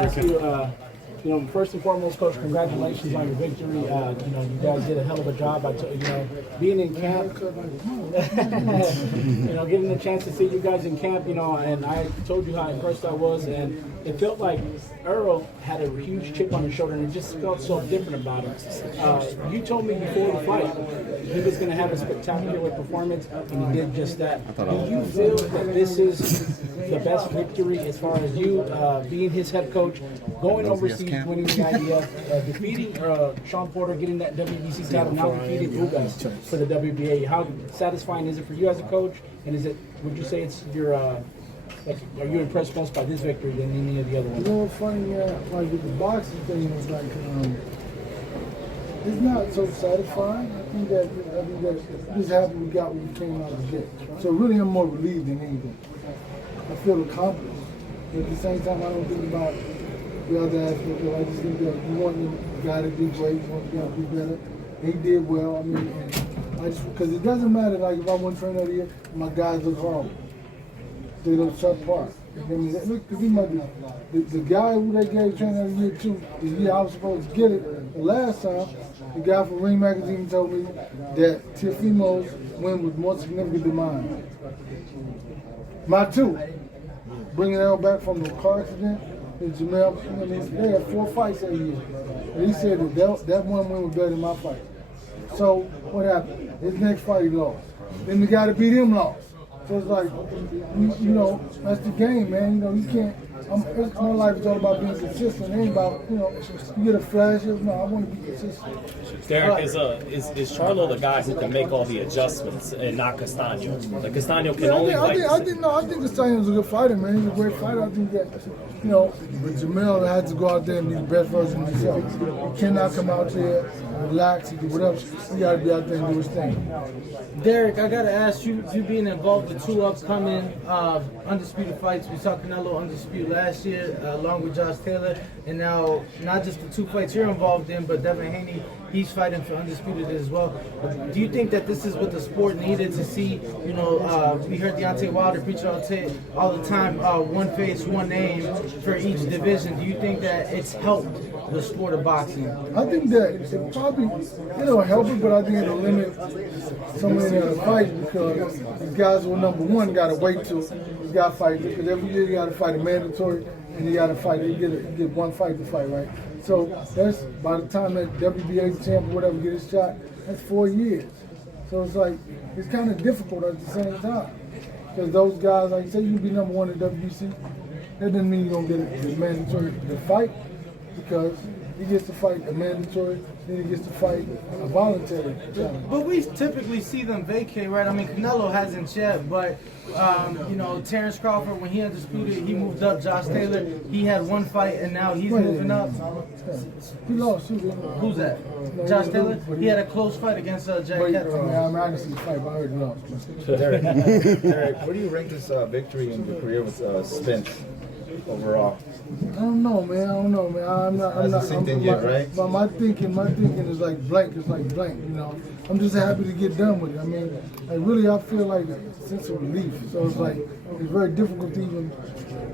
ask you, first and foremost, Coach, congratulations on your victory. You guys did a hell of a job. Being in camp, getting the chance to see you guys in camp, and I told you how impressed I was, and it felt like Earl had a huge chip on his shoulder, and it just felt so different about him. You told me before the fight he was going to have a spectacular performance, and he did just that. Do you feel that this is the best victory as far as you being his head coach, going overseas, winning the idea, defeating Sean Porter, getting that WBC title, now defeating Ugas for the WBA? How satisfying is it for you as a coach? And would you say it's your, are you impressed most by this victory than any of the other ones? What's funny, like with the boxing thing, was like, it's not so satisfying. I think that just happy we got what we came out to get. So really, I'm more relieved than anything. I feel accomplished. But at the same time, I don't think about the other aspect. I just think that you want the guy to do great, you want the guy to do better. He did well. I mean, because it doesn't matter, like if I won trainer of the year, my guys look horrible. They look subpar. I mean, look, the guy who they gave trainer of the year to, the year I was supposed to get it, the last time, the guy from Ring Magazine told me that Teofimo's win was more significant than mine. My two. Bringing L back from the car accident, and Jamel, they had 4 fights that year. And he said that one win was better than my fight. So what happened? His next fight he lost. Then the guy that beat him lost. So it's like, that's the game, man. You can't. My life is all about being consistent. It ain't about, you get a flash. No, I want to be consistent. Derrick, is Charlo the guy who can make all the adjustments and not Castano? Like Castano can only fight. I think Castano's a good fighter, man. He's a great fighter. I think that, but Jamel had to go out there and be the best version of himself. He cannot come out there, relax, do whatever. He got to be out there and do his thing. Derrick, I got to ask you being involved with 2 upcoming undisputed fights. We saw Canelo undisputed last year, along with Josh Taylor, and now not just the 2 fights you're involved in, but Devin Haney, he's fighting for undisputed as well. Do you think that this is what the sport needed to see? We heard Deontay Wilder preach all the time, one face, one name for each division. Do you think that it's helped the sport of boxing? I think that it probably, it'll help it, but I think it'll limit some of the fights because these guys who are number 1 got to wait till you got to fight, because every year you got to fight a mandatory and you got to fight, you get 1 fight to fight, right? So that's, by the time that WBA champ or whatever get his shot, that's 4 years. So it's like, it's kind of difficult at the same time. Because those guys, like say you be number 1 in WBC, that doesn't mean you don't get a mandatory to fight, because he gets to fight a mandatory, then he gets to fight a voluntary challenge. But we typically see them vacate, right? I mean, Canelo hasn't yet, but Terrence Crawford, when he undisputed, he moved up. Josh Taylor, he had 1 fight, and now he's moving up. He lost. Who's that? Josh Taylor? He had a close fight against Jack Catterall. I didn't see the fight, but I heard he lost. Derrick, where do you rank this victory in your career with Spence overall? I don't know, man. I'm not. Right? But my thinking is like blank. It's like blank. I'm just happy to get done with it. I mean, really, I feel like a sense of relief. So it's like it's very difficult to even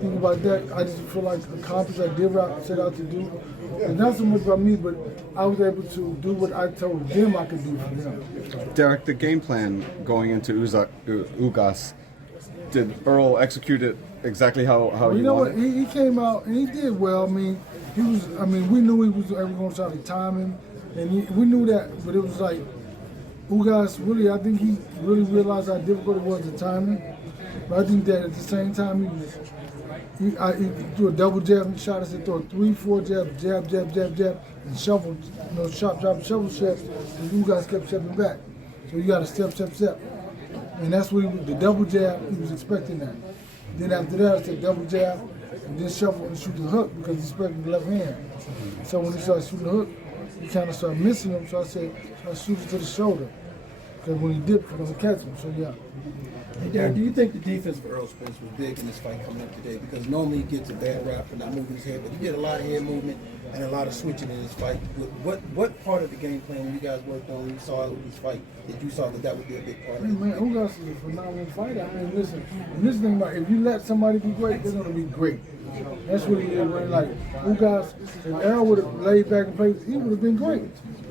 think about that. I just feel like accomplished. I did what I set out to do. It's not so much about me, but I was able to do what I told them I could do for them. Derrick, the game plan going into Ugas, did Earl execute it exactly how you know wanted? what? He came out and he did well. I mean, we knew he was going to try to time him, and we knew that. But it was like Ugas really. I think he really realized how difficult it was to time him. But I think that at the same time he threw a double jab and shot us and threw 3, 4 jabs, jab, and shuffled, chop, shovel steps. And Ugas kept stepping back. So you got to step. And that's what the double jab, he was expecting that. Then after that, I said double jab, and then shuffle and shoot the hook because he's expecting the left hand. So when he started shooting the hook, he kind of started missing him, so I said, I shoot it to the shoulder. Because when he dipped, I'm going to catch him, so yeah. Hey, Derrick, do you think the defense for Earl Spence was big in this fight coming up today? Because normally he gets a bad rap for not moving his head, but he did a lot of head movement and a lot of switching in his fight. What part of the game plan when you guys worked on, when you saw Ugas fight, that you saw that would be a big part of it? Man, Ugas is a phenomenal fighter. I mean, listen, this thing about if you let somebody be great, they're going to be great. That's what he did. When like Ugas, if Errol would have laid back and played, he would have been great.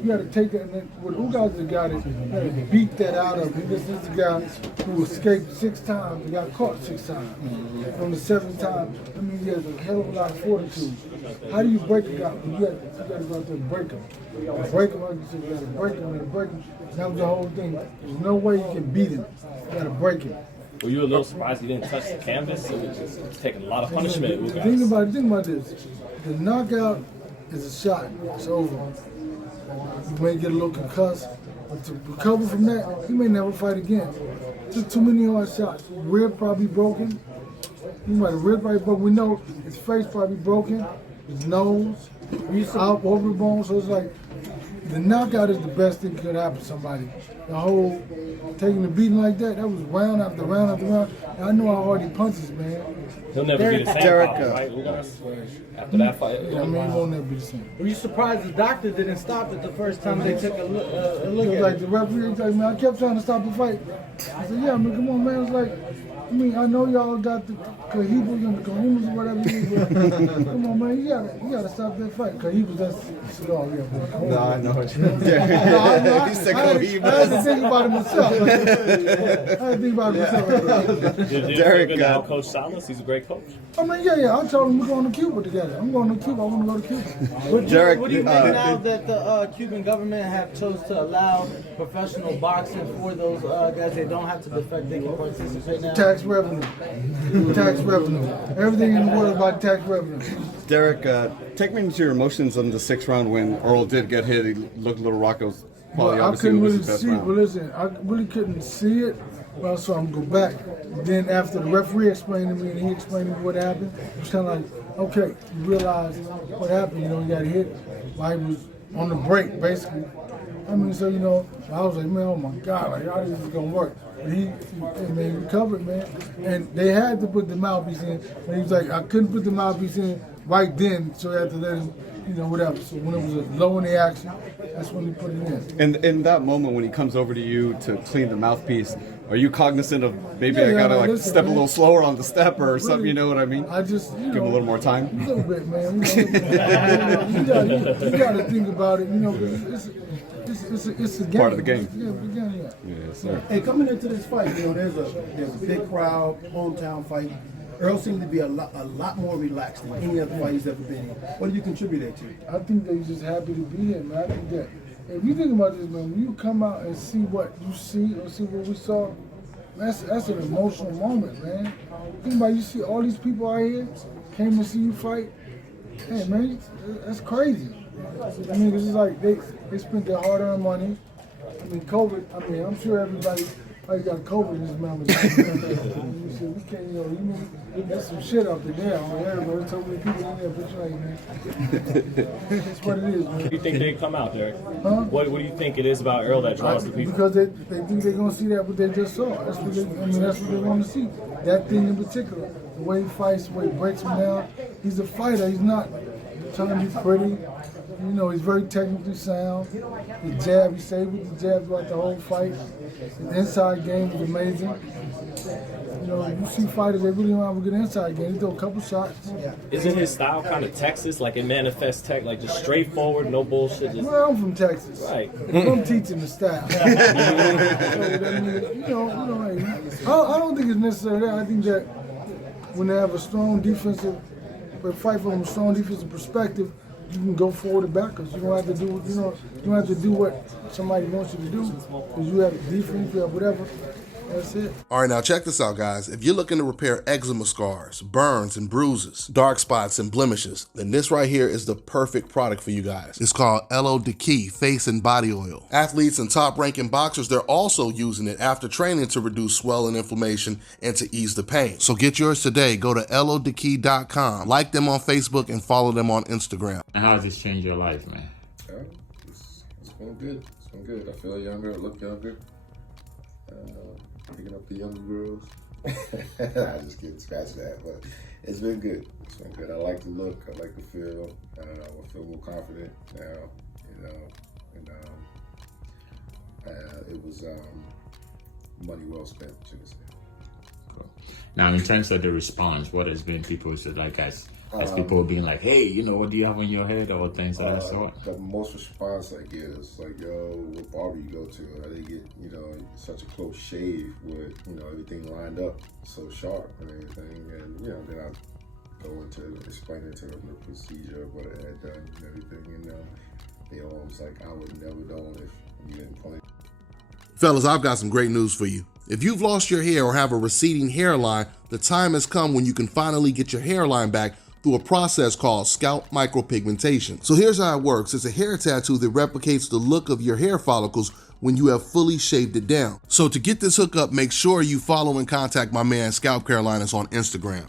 You got to take that. And then with Ugas, the guy that beat that out of him. This is the guy who escaped 6 times and got caught 6 times. From the 7th time, I mean, he has a hell of a lot of fortitude. How do you break a guy? You got to go out there and break him. Break him, like you said, you got to break him and break him. That was the whole thing. There's no way you can beat him. You got to break him. Were you a little surprised he didn't touch the canvas? It was taking a lot of punishment. Think about this. The knockout is a shot. It's over. You may get a little concussed, but to recover from that, he may never fight again. Just too many hard shots. Rib probably broken. He might have rib probably broken. We know his face probably broken. His nose, out over the bone. So it's like the knockout is the best thing that could happen to somebody. The whole taking the beating like that was round after round after round. And I know how hard he punches, man. He'll never be the same, Derrick, right? After that fight. Yeah, I mean, he won't never be the same. Were you surprised the doctor didn't stop it the first time they took a look It at was it? like the referee was like, man, I kept trying to stop the fight. I said, yeah, man, come on, man. It's like, I mean, I know y'all got the Kahibas and the Kahumas or whatever it is, but come on, man, you gotta stop that fight. Kahibas, that's cigar, yeah, boy. No, I know what you I He said had Cohiba. to think about it myself. I had to think about it myself. Did you Derrick, figure out Coach Salas? He's a great coach. I mean, yeah. I told him we're going to Cuba together. I'm going to Cuba. I want to go to Cuba. Derrick, What do you think now that the Cuban government have chose to allow professional boxing for those guys that don't have to defect, they can participate now? Tax revenue. Tax revenue. Everything in the world about tax revenue. Derrick, take me into your emotions on the 6th round when Earl did get hit. He looked a little rocky. It was probably Well, I obviously couldn't was really his best see. round. Well, listen, I really couldn't see it. But I saw him go back. Then after the referee explained to me and he explained to me what happened, it was kind of like, okay, you realize what happened. You know, he got hit while he was on the break, basically. I mean, so, you know, I was like, man, oh my God, like, how this is going to work? But he recovered, man. And they had to put the mouthpiece in. But he was like, I couldn't put the mouthpiece in right then, so I had to let him, you know, whatever. So when it was low in the action, that's when he put it in. And in that moment when he comes over to you to clean the mouthpiece, are you cognizant of maybe I gotta like listen, step man. a little slower on the step or Really, something? You know what I mean? I just Give him a little more time. A little bit, man. You got to think about it. You know, 'cause it's a game. Part of the game. Yeah, the game. Yeah. Yes, sir. Hey, coming into this fight, you know, there's a big crowd, hometown fight. Earl seemed to be a lot more relaxed than any other fight he's ever been in. What do you contribute that to? I think they're just happy to be here, man. I think that if you think about this, man, when you come out and see what you see or see what we saw, that's an emotional moment, man. Think about it, you see all these people out here came to see you fight. Hey, man, that's crazy. I mean, it's like they spent their hard-earned money. I mean, COVID. I mean, I'm sure everybody got COVID in his memory. You see, we can't, you know, there's some shit up in there. There's so many people in there, but you ain't, man. That's what it is, man. What do you think they come out, Derrick? Huh? What do you think it is about Earl that draws the people? Because they think they're gonna see that what they just saw. That's what that's what they want to see. That thing in particular, the way he fights, the way he breaks him down. He's a fighter. He's not trying to be pretty. You know, he's very technically sound. The jab, he stayed with the jab throughout the whole fight. His inside game was amazing. You know, you see fighters, they really don't have a good inside game. They throw a couple shots. Isn't his style kind of Texas? Like it manifests tech, like just straightforward, no bullshit. Just, Well, I'm from Texas. right. I'm teaching the style. So, that means, I don't think it's necessarily that. I think that when they have a strong defensive, they fight from a strong defensive perspective, you can go forward and backwards. You don't have to do, you don't have to do what somebody wants you to do because you have defense, you have whatever. That's it. All right, now check this out, guys. If you're looking to repair eczema scars, burns and bruises, dark spots and blemishes, then this right here is the perfect product for you guys. It's called LODKey Face and Body Oil. Athletes and top-ranking boxers, they're also using it after training to reduce swelling, inflammation, and to ease the pain. So get yours today. Go to LODKey.com, like them on Facebook, and follow them on Instagram. How has this changed your life, man? It's been good. It's been good. I feel younger. I look younger. Picking up the younger girls. I just can't scratch that, but it's been good. It's been good. I like the look. I like the feel. I feel more confident now. It was money well spent, should I say. Cool. Now, in terms of the response, what has been people said, like, as people being like, hey, you know, what do you have on your head, or things of that sort? The most response I get is like, yo, what barber you go to? How they get, you know, such a close shave with, you know, everything lined up so sharp and everything. And, you know, then I go into explaining to them the procedure of what I had done and everything. And they all was like, I would never known if you didn't point. Fellas, I've got some great news for you. If you've lost your hair or have a receding hairline, the time has come when you can finally get your hairline back through a process called scalp micropigmentation. So here's how it works. It's a hair tattoo that replicates the look of your hair follicles when you have fully shaved it down. So to get this hookup, make sure you follow and contact my man ScalpCarolinas on Instagram.